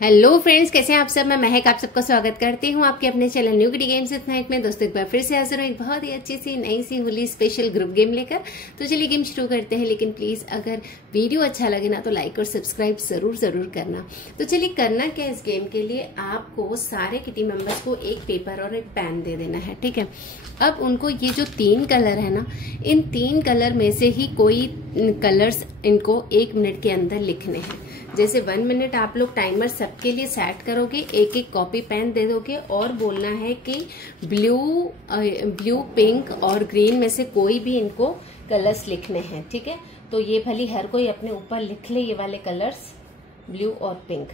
Hello friends, कैसे हैं आप सब। मैं महक आप सबका स्वागत करती हूँ आपके अपने चैनल न्यू किडी गेम्स विद महक में। दोस्तों एक बार फिर से हाजिर हूँ एक बहुत ही अच्छी सी नई सी होली स्पेशल ग्रुप गेम लेकर। तो चलिए गेम शुरू करते हैं, लेकिन प्लीज अगर वीडियो अच्छा लगे ना तो लाइक और सब्सक्राइब जरूर करना। तो चलिए करना क्या इस गेम के लिए, आपको सारे किटी मेंबर्स को एक पेपर और एक पेन दे देना है, ठीक है। अब उनको ये जो 3 कलर है ना, इन 3 कलर में से ही कोई कलर्स इनको 1 मिनट के अंदर लिखने हैं। जैसे 1 मिनट आप लोग टाइमर सबके लिए सेट करोगे, एक एक कॉपी पेन दे दोगे और बोलना है कि ब्लू पिंक और ग्रीन में से कोई भी इनको कलर्स लिखने हैं, ठीक है। तो ये भली हर कोई अपने ऊपर लिख ले ये वाले कलर्स, ब्लू और पिंक,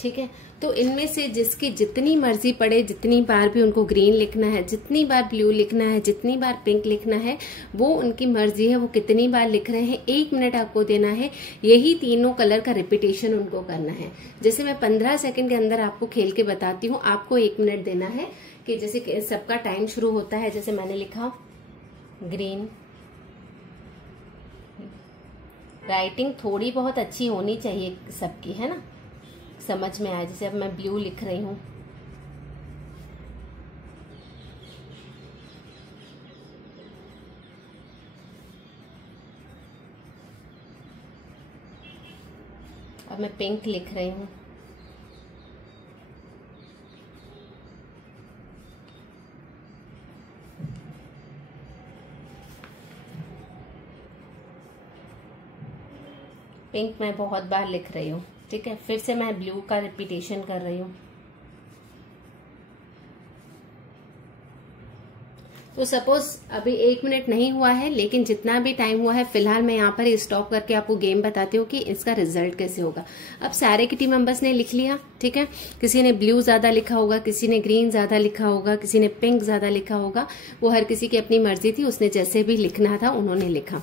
ठीक है। तो इनमें से जिसकी जितनी मर्जी पड़े, जितनी बार भी उनको ग्रीन लिखना है, जितनी बार ब्लू लिखना है, जितनी बार पिंक लिखना है, वो उनकी मर्जी है, वो कितनी बार लिख रहे हैं। 1 मिनट आपको देना है, यही तीनों कलर का रिपीटेशन उनको करना है। जैसे मैं 15 सेकंड के अंदर आपको खेल के बताती हूँ, आपको 1 मिनट देना है कि जैसे सबका टाइम शुरू होता है। जैसे मैंने लिखा ग्रीन, राइटिंग थोड़ी बहुत अच्छी होनी चाहिए सबकी, है ना, समझ में आए। जैसे अब मैं ब्लू लिख रही हूं, अब मैं पिंक लिख रही हूं, पिंक मैं बहुत बार लिख रही हूँ, ठीक है। फिर से मैं ब्लू का रिपीटेशन कर रही हूँ। तो सपोज अभी 1 मिनट नहीं हुआ है, लेकिन जितना भी टाइम हुआ है फिलहाल मैं यहाँ पर स्टॉप करके आपको गेम बताती हूँ कि इसका रिजल्ट कैसे होगा। अब सारे किटी मेंबर्स ने लिख लिया, ठीक है। किसी ने ब्लू ज्यादा लिखा होगा, किसी ने ग्रीन ज्यादा लिखा होगा, किसी ने पिंक ज्यादा लिखा होगा। वो हर किसी की अपनी मर्जी थी, उसने जैसे भी लिखना था उन्होंने लिखा।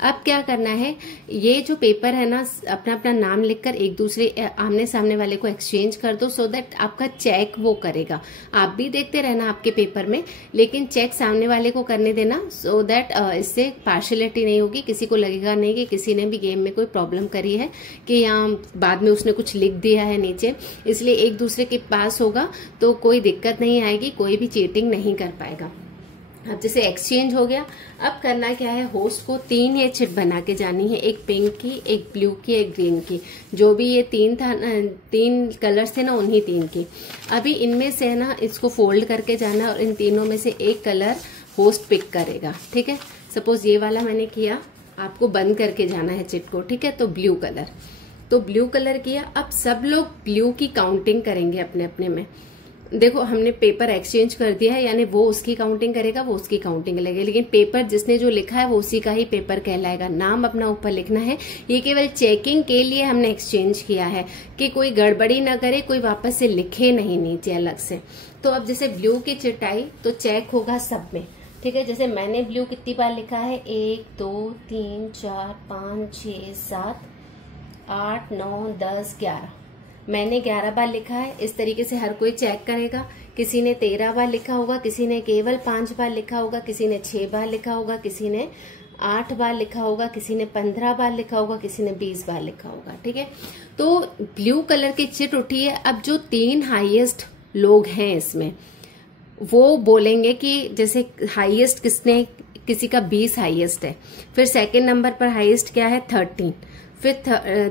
अब क्या करना है, ये जो पेपर है ना, अपना अपना नाम लिखकर एक दूसरे आमने सामने वाले को एक्सचेंज कर दो, सो दैट आपका चेक वो करेगा। आप भी देखते रहना आपके पेपर में, लेकिन चेक सामने वाले को करने देना, सो दैट इससे पार्शियलिटी नहीं होगी। किसी को लगेगा नहीं कि किसी ने भी गेम में कोई प्रॉब्लम करी है, कि यहाँ बाद में उसने कुछ लिख दिया है नीचे। इसलिए एक दूसरे के पास होगा तो कोई दिक्कत नहीं आएगी, कोई भी चीटिंग नहीं कर पाएगा। अब जैसे एक्सचेंज हो गया, अब करना क्या है, होस्ट को 3 ये चिट बना के जानी है, एक पिंक की, एक ब्लू की, एक ग्रीन की। जो भी ये 3 कलर्स थे ना, उन्हीं 3 की। अभी इनमें से है ना, इसको फोल्ड करके जाना और इन तीनों में से एक कलर होस्ट पिक करेगा, ठीक है। सपोज ये वाला मैंने किया, आपको बंद करके जाना है चिट को, ठीक है। तो ब्लू कलर, तो ब्लू कलर किया। अब सब लोग ब्लू की काउंटिंग करेंगे अपने अपने में। देखो हमने पेपर एक्सचेंज कर दिया है, यानी वो उसकी काउंटिंग करेगा, वो उसकी काउंटिंग करेगा, लेकिन पेपर जिसने जो लिखा है वो उसी का ही पेपर कहलाएगा। नाम अपना ऊपर लिखना है। ये केवल चेकिंग के लिए हमने एक्सचेंज किया है कि कोई गड़बड़ी ना करे, कोई वापस से लिखे नहीं नीचे अलग से। तो अब जैसे ब्लू की चिट आई तो चेक होगा सब में, ठीक है। जैसे मैंने ब्लू कितनी बार लिखा है, 1 2 3 4 5 6 7 8 9 10 11, मैंने 11 बार लिखा है। इस तरीके से हर कोई चेक करेगा। किसी ने 13 बार लिखा होगा, किसी ने केवल 5 बार लिखा होगा, किसी ने 6 बार लिखा होगा, किसी ने 8 बार लिखा होगा, किसी ने 15 बार लिखा होगा, किसी ने 20 बार लिखा होगा, ठीक है। तो ब्लू कलर की चिट उठी है। अब जो 3 हाईएस्ट लोग हैं इसमें, वो बोलेंगे कि जैसे हाईएस्ट किसने, किसी का 20 हाईएस्ट है, फिर सेकेंड नंबर पर हाईएस्ट क्या है 13, फिर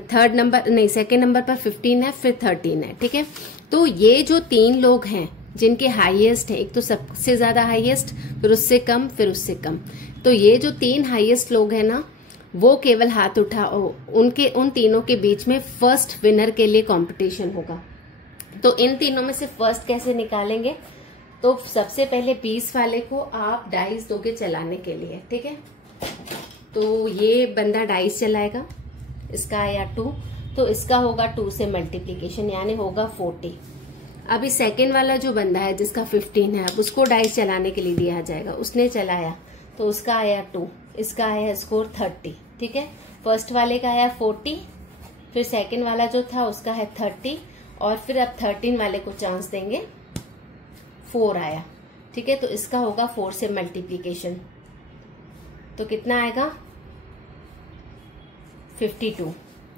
थर्ड नंबर नहीं, सेकेंड नंबर पर 15 है, फिर 13 है, ठीक है। तो ये जो 3 लोग हैं जिनके हाईएस्ट है, एक तो सबसे ज्यादा हाईएस्ट, फिर उससे कम, फिर उससे कम। तो ये जो 3 हाईएस्ट लोग हैं ना, वो केवल हाथ उन तीनों के बीच में फर्स्ट विनर के लिए कंपटीशन होगा। तो इन तीनों में से फर्स्ट कैसे निकालेंगे, तो सबसे पहले 20 वाले को आप डाइस दोगे चलाने के लिए, ठीक है। तो ये बंदा डाइस चलाएगा, इसका आया 2, तो इसका होगा 2 से मल्टीप्लीकेशन, यानी होगा 40। अभी सेकेंड वाला जो बंदा है जिसका 15 है, अब उसको डाइस चलाने के लिए दिया जाएगा, उसने चलाया तो उसका आया 2, इसका आया स्कोर 30, ठीक है। फर्स्ट वाले का आया 40, फिर सेकेंड वाला जो था उसका है 30, और फिर अब 13 वाले को चांस देंगे, 4 आया, ठीक है। तो इसका होगा 4 से मल्टीप्लीकेशन, तो कितना आएगा 52,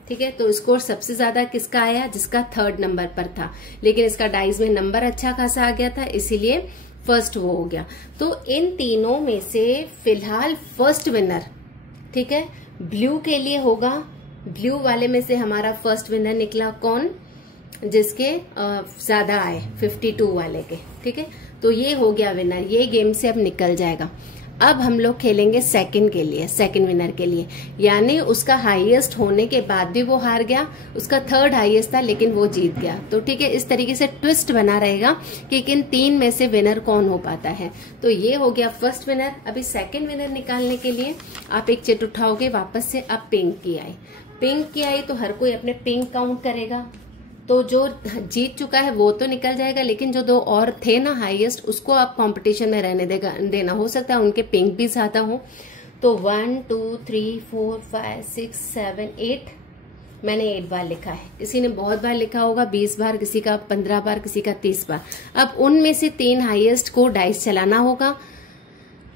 ठीक है। तो स्कोर सबसे ज्यादा किसका आया, जिसका 3rd नंबर पर था, लेकिन इसका डाइज में नंबर अच्छा खासा आ गया था, इसीलिए फर्स्ट वो हो गया। तो इन तीनों में से फिलहाल फर्स्ट विनर, ठीक है, ब्लू के लिए होगा। ब्लू वाले में से हमारा फर्स्ट विनर निकला कौन, जिसके ज्यादा आए 52 वाले के, ठीक है। तो ये हो गया विनर, ये गेम से अब निकल जाएगा। अब हम लोग खेलेंगे सेकंड के लिए, सेकंड विनर के लिए, यानी उसका हाईएस्ट होने के बाद भी वो हार गया, उसका 3rd हाईएस्ट था लेकिन वो जीत गया। तो ठीक है, इस तरीके से ट्विस्ट बना रहेगा कि किन 3 में से विनर कौन हो पाता है। तो ये हो गया फर्स्ट विनर। अभी सेकंड विनर निकालने के लिए आप एक चिट उठाओगे वापस से। अब पिंक की आई, पिंक की आई तो हर कोई अपने पिंक काउंट करेगा, तो जो जीत चुका है वो तो निकल जाएगा, लेकिन जो 2 और थे ना हाईएस्ट, उसको आप कंपटीशन में रहने देना। हो सकता है उनके पिंक भी ज्यादा हो। तो 1 2 3 4 5 6 7 8, मैंने 8 बार लिखा है, किसी ने बहुत बार लिखा होगा, 20 बार, किसी का 15 बार, किसी का 30 बार। अब उनमें से 3 हाईएस्ट को डाइस चलाना होगा,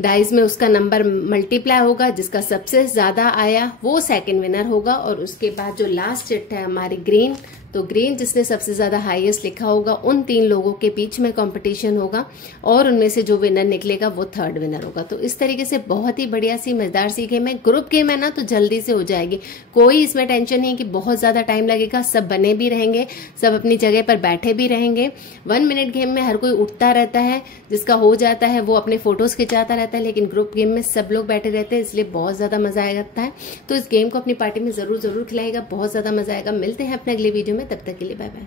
डाइस में उसका नंबर मल्टीप्लाई होगा, जिसका सबसे ज्यादा आया वो सेकंड विनर होगा। और उसके बाद जो लास्ट चिट है हमारी ग्रीन, तो ग्रीन जिसने सबसे ज्यादा हाईएस्ट लिखा होगा, उन 3 लोगों के बीच में कंपटीशन होगा और उनमें से जो विनर निकलेगा वो 3rd विनर होगा। तो इस तरीके से बहुत ही बढ़िया सी मजेदार सी गेम है। ग्रुप गेम है ना, तो जल्दी से हो जाएगी, कोई इसमें टेंशन नहीं कि बहुत ज्यादा टाइम लगेगा। सब बने भी रहेंगे, सब अपनी जगह पर बैठे भी रहेंगे। 1 मिनट गेम में हर कोई उठता रहता है, जिसका हो जाता है वो अपने फोटोज खिंचाता रहता है, लेकिन ग्रुप गेम में सब लोग बैठे रहते हैं, इसलिए बहुत ज्यादा मजा आता है। तो इस गेम को अपनी पार्टी में जरूर खिलाएगा, बहुत ज्यादा मजा आएगा। मिलते हैं अपने अगले वीडियो में, तब तक के लिए बाय बाय।